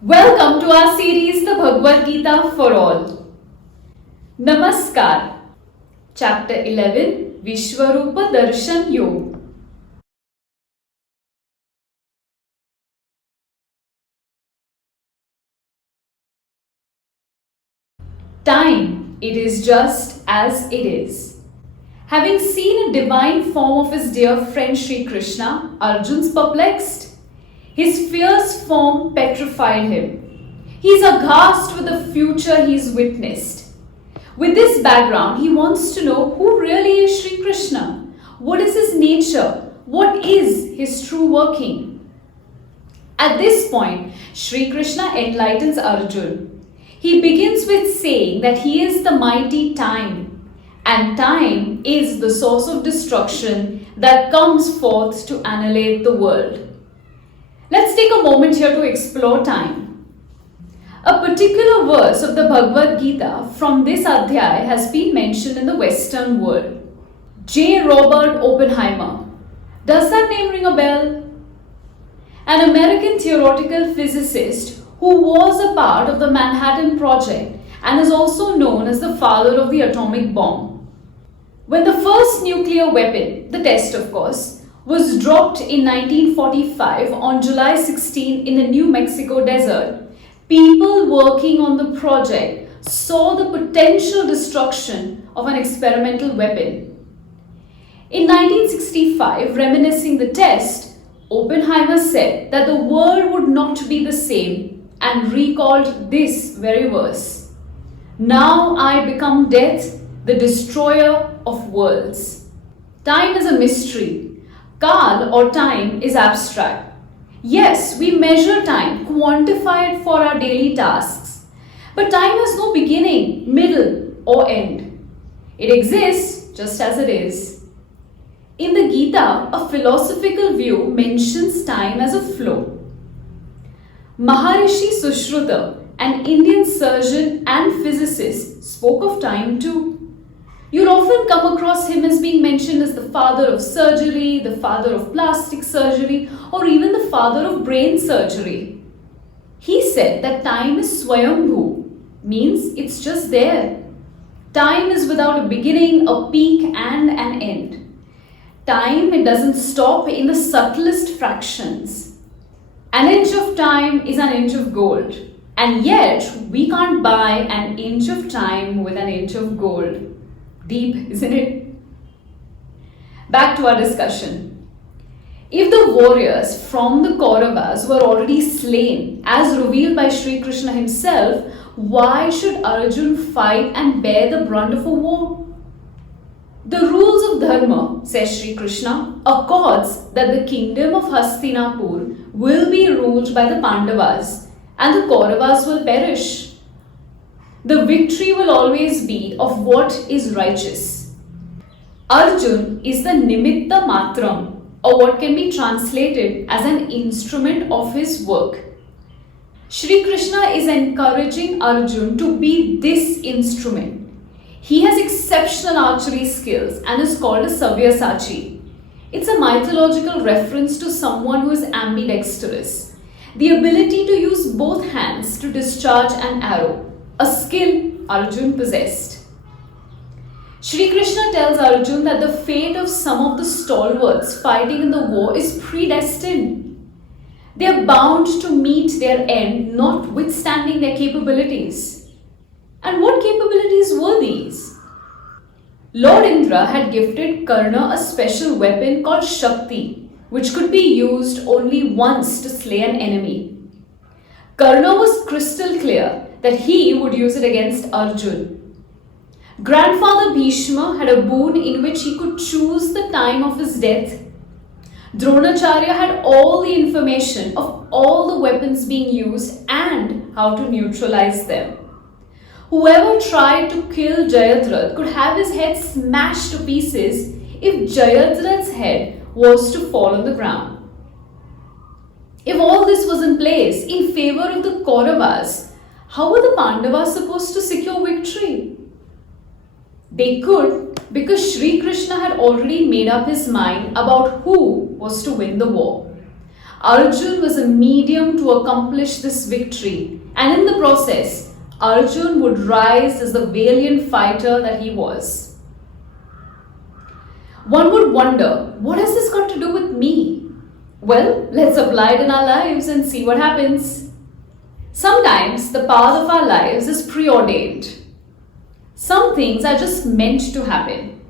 Welcome to our series, The Bhagavad Gita for All. Namaskar. Chapter 11, Viśhwarūp Darśhan Yog. Time, it is just as it is. Having seen a divine form of his dear friend Shri Krishna, Arjun's perplexed. His fierce form petrified him. He is aghast with the future he has witnessed. With this background, he wants to know who really is Shri Krishna. What is his nature? What is his true working? At this point, Shri Krishna enlightens Arjun. He begins with saying that he is the mighty time, and time is the source of destruction that comes forth to annihilate the world. Let's take a moment here to explore time. A particular verse of the Bhagavad Gita from this Adhyay has been mentioned in the Western world. J. Robert Oppenheimer. Does that name ring a bell? An American theoretical physicist who was a part of the Manhattan Project and is also known as the father of the atomic bomb. When the first nuclear weapon, the test of course, was dropped in 1945 on July 16 in the New Mexico desert, people working on the project saw the potential destruction of an experimental weapon. In 1965, reminiscing the test, Oppenheimer said that the world would not be the same and recalled this very verse. Now I become death, the destroyer of worlds. Time is a mystery. Kal or time is abstract. Yes, we measure time, quantify it for our daily tasks. But time has no beginning, middle or end. It exists just as it is. In the Gita, a philosophical view mentions time as a flow. Maharishi Sushruta, an Indian surgeon and physicist, spoke of time too. You'll often come across him as being mentioned as the father of surgery, the father of plastic surgery, or even the father of brain surgery. He said that time is Swayambhu, means it's just there. Time is without a beginning, a peak, and an end. Time, it doesn't stop in the subtlest fractions. An inch of time is an inch of gold, and yet we can't buy an inch of time with an inch of gold. Deep, isn't it? Back to our discussion. If the warriors from the Kauravas were already slain, as revealed by Shri Krishna himself, why should Arjun fight and bear the brunt of a war? The rules of dharma, says Shri Krishna, accords that the kingdom of Hastinapur will be ruled by the Pandavas and the Kauravas will perish. The victory will always be of what is righteous. Arjun is the nimitta-mātram, or what can be translated as an instrument of his work. Shri Krishna is encouraging Arjun to be this instrument. He has exceptional archery skills and is called a Sabyasachi. It's a mythological reference to someone who is ambidextrous, the ability to use both hands to discharge an arrow. A skill Arjun possessed. Shri Krishna tells Arjun that the fate of some of the stalwarts fighting in the war is predestined. They are bound to meet their end, notwithstanding their capabilities. And what capabilities were these? Lord Indra had gifted Karna a special weapon called Shakti, which could be used only once to slay an enemy. Karna was crystal clear that he would use it against Arjun. Grandfather Bhishma had a boon in which he could choose the time of his death. Dronacharya had all the information of all the weapons being used and how to neutralize them. Whoever tried to kill Jayadratha could have his head smashed to pieces if Jayadratha's head was to fall on the ground. If all this was in place in favor of the Kauravas, how were the Pandavas supposed to secure victory? They could because Shri Krishna had already made up his mind about who was to win the war. Arjun was a medium to accomplish this victory, and in the process, Arjun would rise as the valiant fighter that he was. One would wonder, what has this got to do with me? Well, let's apply it in our lives and see what happens. Sometimes the path of our lives is preordained. Some things are just meant to happen.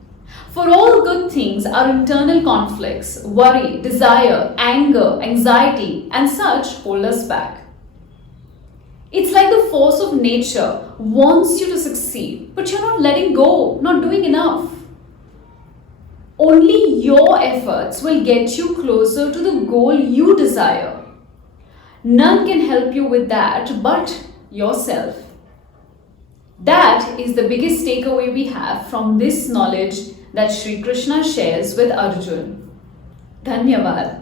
For all good things, our internal conflicts, worry, desire, anger, anxiety, and such hold us back. It's like the force of nature wants you to succeed, but you're not letting go, not doing enough. Only your efforts will get you closer to the goal you desire. None can help you with that but yourself. That is the biggest takeaway we have from this knowledge that Shri Krishna shares with Arjun. Dhanyavad.